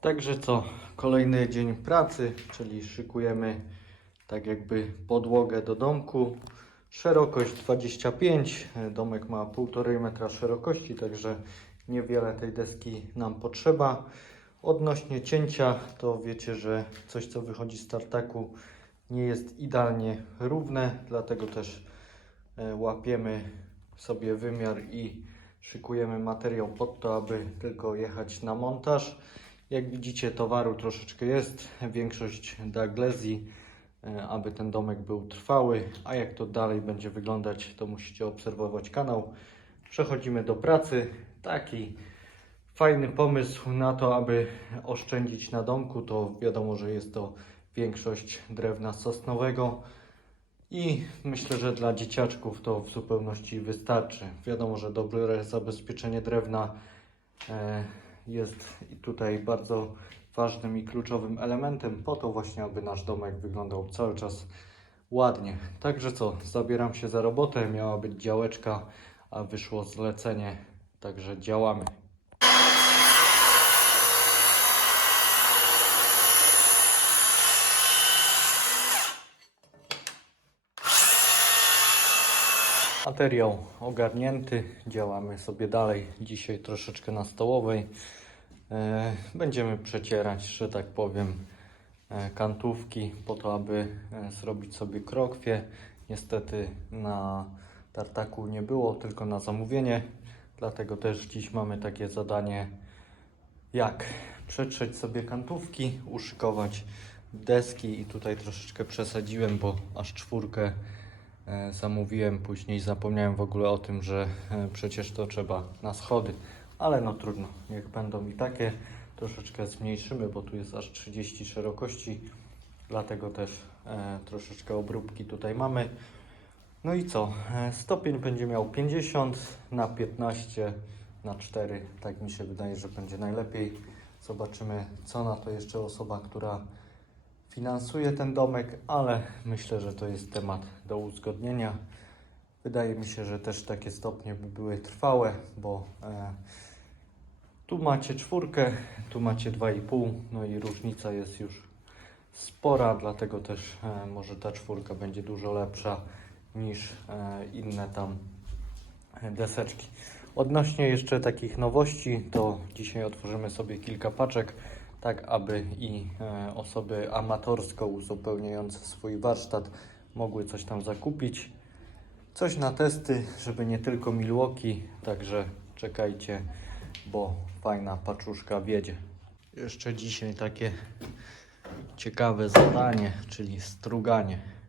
Także co, kolejny dzień pracy, czyli szykujemy tak jakby podłogę do domku. Szerokość 25, domek ma 1,5 metra szerokości, także niewiele tej deski nam potrzeba. Odnośnie cięcia, to wiecie, że coś co wychodzi z tartaku nie jest idealnie równe, dlatego też e, łapiemy sobie wymiar i szykujemy materiał pod to, aby tylko jechać na montaż. Jak widzicie, towaru troszeczkę jest, większość do glezji, e, aby ten domek był trwały. A jak to dalej będzie wyglądać, to musicie obserwować kanał. Przechodzimy do pracy. Taki fajny pomysł na to, aby oszczędzić na domku, to wiadomo, że jest to większość drewna sosnowego. I myślę, że dla dzieciaczków to w zupełności wystarczy. Wiadomo, że dobre zabezpieczenie drewna e, jest tutaj bardzo ważnym i kluczowym elementem po to właśnie, aby nasz domek wyglądał cały czas ładnie. Także co, zabieram się za robotę. Miała być działeczka, a wyszło zlecenie, także działamy. Materiał ogarnięty, działamy sobie dalej. Dzisiaj troszeczkę na stołowej. E, Będziemy przecierać, że tak powiem, e, kantówki po to, aby e, zrobić sobie krokwie. Niestety na tartaku nie było, tylko na zamówienie. Dlatego też dziś mamy takie zadanie, jak przetrzeć sobie kantówki, uszykować deski i tutaj troszeczkę przesadziłem, bo aż czwórkę zamówiłem, później zapomniałem w ogóle o tym, że przecież to trzeba na schody, ale no trudno, niech będą i takie, troszeczkę zmniejszymy, bo tu jest aż 30 szerokości, dlatego też e, troszeczkę obróbki tutaj mamy. No i co, e, stopień będzie miał 50 na 15 na 4, tak mi się wydaje, że będzie najlepiej. Zobaczymy, co na to jeszcze osoba, która finansuje ten domek, ale myślę, że to jest temat do uzgodnienia. Wydaje mi się, że też takie stopnie by były trwałe, bo e, tu macie czwórkę, tu macie 2,5, no i różnica jest już spora, dlatego też e, może ta czwórka będzie dużo lepsza niż e, inne tam e, deseczki. Odnośnie jeszcze takich nowości, to dzisiaj otworzymy sobie kilka paczek, tak aby i osoby amatorsko uzupełniające swój warsztat mogły coś tam zakupić. Coś na testy, żeby nie tylko Milwaukee, także czekajcie, bo fajna paczuszka wiedzie. Jeszcze dzisiaj takie ciekawe zadanie, czyli struganie.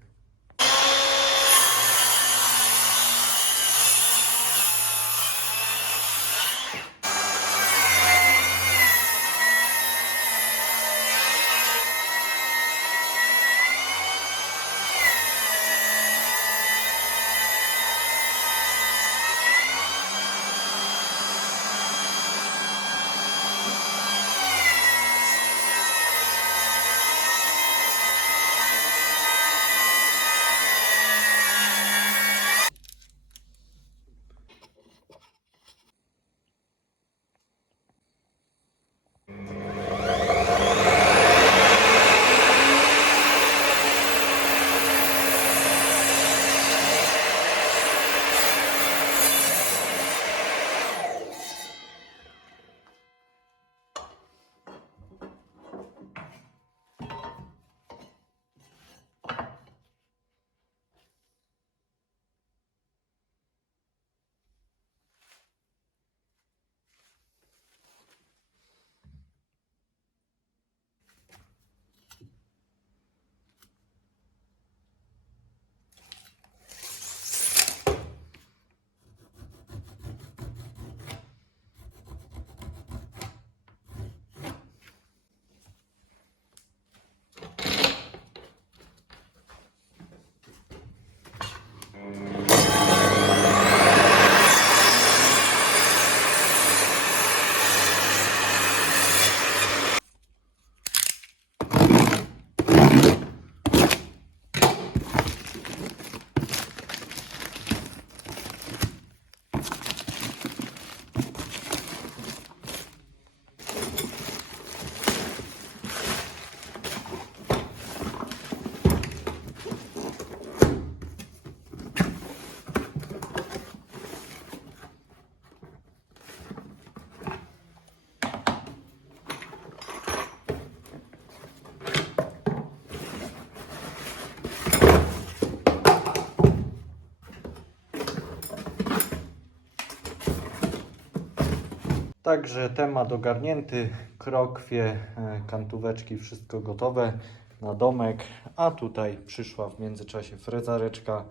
Także temat ogarnięty, krokwie, e, kantóweczki, wszystko gotowe na domek. A tutaj przyszła w międzyczasie frezareczka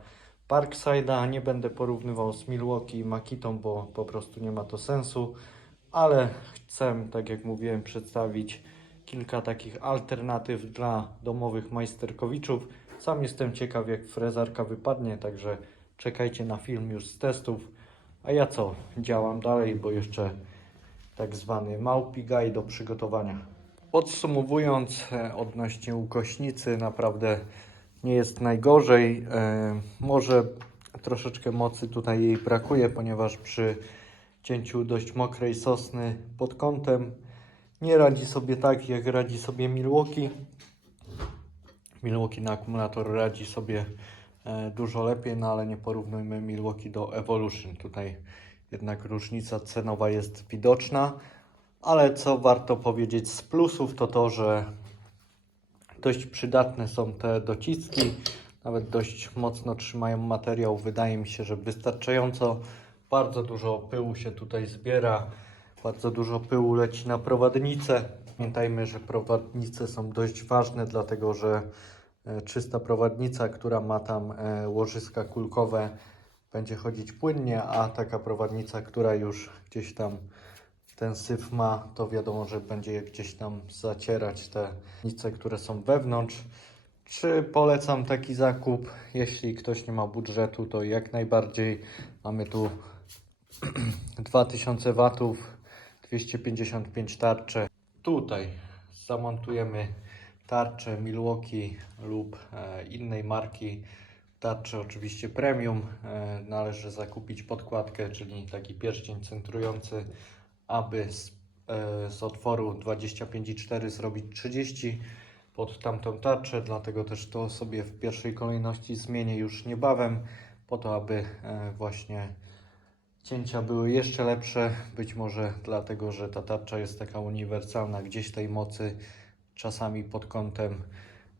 Parkside'a. Nie będę porównywał z Milwaukee i Makitą, bo po prostu nie ma to sensu. Ale chcę, tak jak mówiłem, przedstawić kilka takich alternatyw dla domowych majsterkowiczów. Sam jestem ciekaw, jak frezarka wypadnie, także czekajcie na film już z testów. A ja co? Działam dalej, bo jeszcze tak zwany małpi gaj do przygotowania. Podsumowując, e, odnośnie ukośnicy, naprawdę nie jest najgorzej. E, Może troszeczkę mocy tutaj jej brakuje, ponieważ przy cięciu dość mokrej sosny pod kątem nie radzi sobie tak, jak radzi sobie Milwaukee. Milwaukee na akumulator radzi sobie e, dużo lepiej, no ale nie porównujmy Milwaukee do Evolution. Tutaj jednak różnica cenowa jest widoczna, ale co warto powiedzieć z plusów, to to, że dość przydatne są te dociski, nawet dość mocno trzymają materiał. Wydaje mi się, że wystarczająco. Bardzo dużo pyłu się tutaj zbiera, bardzo dużo pyłu leci na prowadnicę. Pamiętajmy, że prowadnice są dość ważne, dlatego że e, czysta prowadnica, która ma tam e, łożyska kulkowe, będzie chodzić płynnie, a taka prowadnica, która już gdzieś tam ten syf ma, to wiadomo, że będzie gdzieś tam zacierać te nice, które są wewnątrz. Czy polecam taki zakup? Jeśli ktoś nie ma budżetu, to jak najbardziej. Mamy tu 2000 watów, 255 tarcze. Tutaj zamontujemy tarczę Milwaukee lub e, innej marki. Tarczę oczywiście premium. E, należy zakupić podkładkę, czyli taki pierścień centrujący, aby z, e, z otworu 25,4 zrobić 30 pod tamtą tarczę. Dlatego też to sobie w pierwszej kolejności zmienię już niebawem, po to, aby e, właśnie cięcia były jeszcze lepsze. Być może dlatego, że ta tarcza jest taka uniwersalna, gdzieś tej mocy czasami pod kątem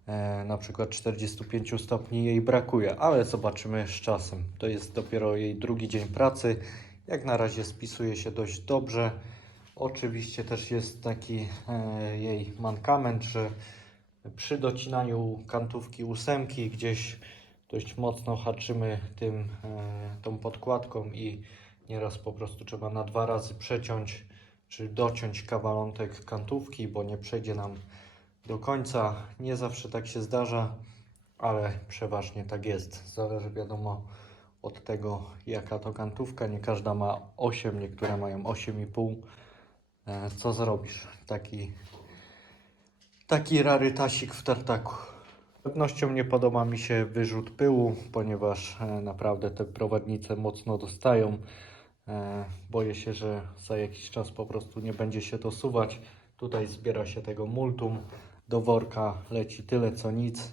e, na przykład 45 stopni jej brakuje, ale zobaczymy z czasem. To jest dopiero jej drugi dzień pracy. Jak na razie spisuje się dość dobrze. Oczywiście też jest taki e, jej mankament, że przy docinaniu kantówki ósemki gdzieś dość mocno haczymy tym, e, tą podkładką i nieraz po prostu trzeba na dwa razy przeciąć czy dociąć kawalątek kantówki, bo nie przejdzie nam do końca. Nie zawsze tak się zdarza, ale przeważnie tak jest. Zależy wiadomo od tego, jaka to kantówka. Nie każda ma 8, niektóre mają 8,5. E, Co zrobisz? Taki, taki rarytasik w tartaku. Z pewnością nie podoba mi się wyrzut pyłu, ponieważ e, naprawdę te prowadnice mocno dostają. E, Boję się, że za jakiś czas po prostu nie będzie się to suwać. Tutaj zbiera się tego multum. Do worka leci tyle co nic.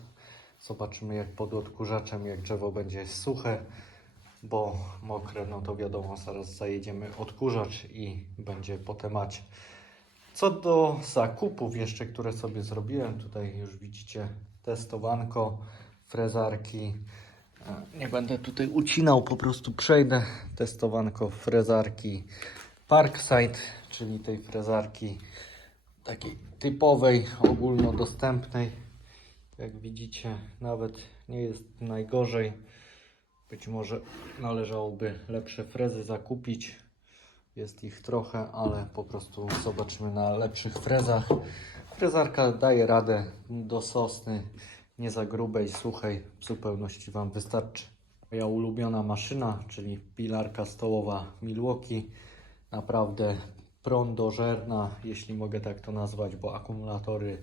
Zobaczymy jak pod odkurzaczem, jak drzewo będzie suche, bo mokre, no to wiadomo, zaraz zajedziemy odkurzacz i będzie po temacie. Co do zakupów jeszcze, które sobie zrobiłem, tutaj już widzicie testowanko, frezarki. E, Nie będę tutaj ucinał, po prostu przejdę. Testowanko frezarki Parkside, czyli tej frezarki takiej typowej, ogólnodostępnej. Jak widzicie, nawet nie jest najgorzej. Być może należałoby lepsze frezy zakupić. Jest ich trochę, ale po prostu zobaczymy na lepszych frezach. Frezarka daje radę do sosny, nie za grubej, suchej, w zupełności Wam wystarczy. Moja ulubiona maszyna, czyli pilarka stołowa Milwaukee. Naprawdę prądożerna, jeśli mogę tak to nazwać, bo akumulatory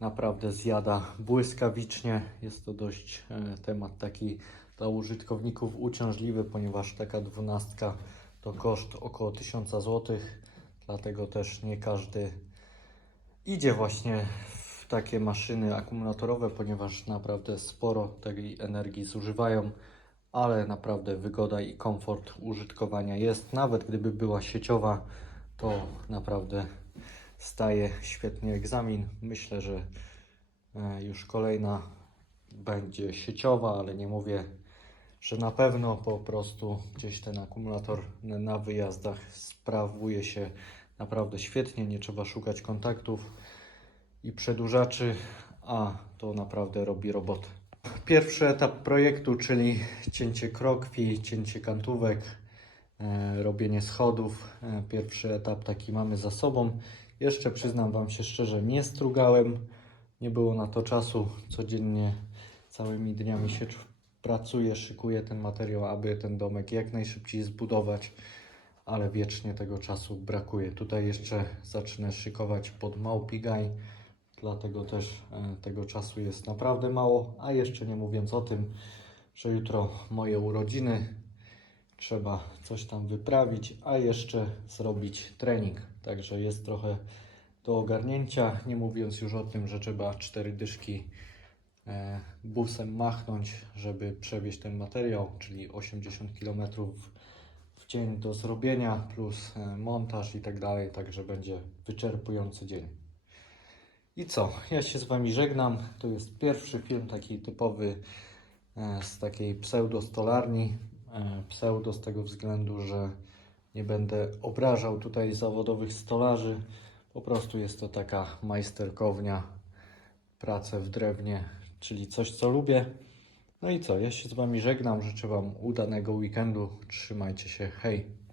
naprawdę zjada błyskawicznie. Jest to dość e, temat taki dla użytkowników uciążliwy, ponieważ taka dwunastka to koszt około 1000 zł, dlatego też nie każdy idzie właśnie w takie maszyny akumulatorowe, ponieważ naprawdę sporo tej energii zużywają, ale naprawdę wygoda i komfort użytkowania jest. Nawet gdyby była sieciowa, to naprawdę staje świetnie egzamin. Myślę, że e, już kolejna będzie sieciowa, ale nie mówię, że na pewno po prostu gdzieś ten akumulator na wyjazdach sprawuje się naprawdę świetnie, nie trzeba szukać kontaktów i przedłużaczy, a to naprawdę robi robotę. Pierwszy etap projektu, czyli cięcie krokwi, cięcie kantówek, robienie schodów. E, pierwszy etap taki mamy za sobą. Jeszcze przyznam Wam się szczerze, nie strugałem, nie było na to czasu. Codziennie, całymi dniami się pracuję, szykuję ten materiał, aby ten domek jak najszybciej zbudować, ale wiecznie tego czasu brakuje. Tutaj jeszcze zacznę szykować pod Małpigaj, dlatego też e, tego czasu jest naprawdę mało, a jeszcze nie mówiąc o tym, że jutro moje urodziny, trzeba coś tam wyprawić, a jeszcze zrobić trening. Także jest trochę do ogarnięcia, nie mówiąc już o tym, że trzeba cztery dyszki e, busem machnąć, żeby przewieźć ten materiał, czyli 80 km w dzień do zrobienia, plus e, montaż i tak dalej, także będzie wyczerpujący dzień. I co? Ja się z Wami żegnam. To jest pierwszy film taki typowy e, z takiej pseudo-stolarni. E, Pseudo z tego względu, że nie będę obrażał tutaj zawodowych stolarzy. Po prostu jest to taka majsterkownia, prace w drewnie, czyli coś co lubię. No i co? Ja się z Wami żegnam. Życzę Wam udanego weekendu. Trzymajcie się. Hej!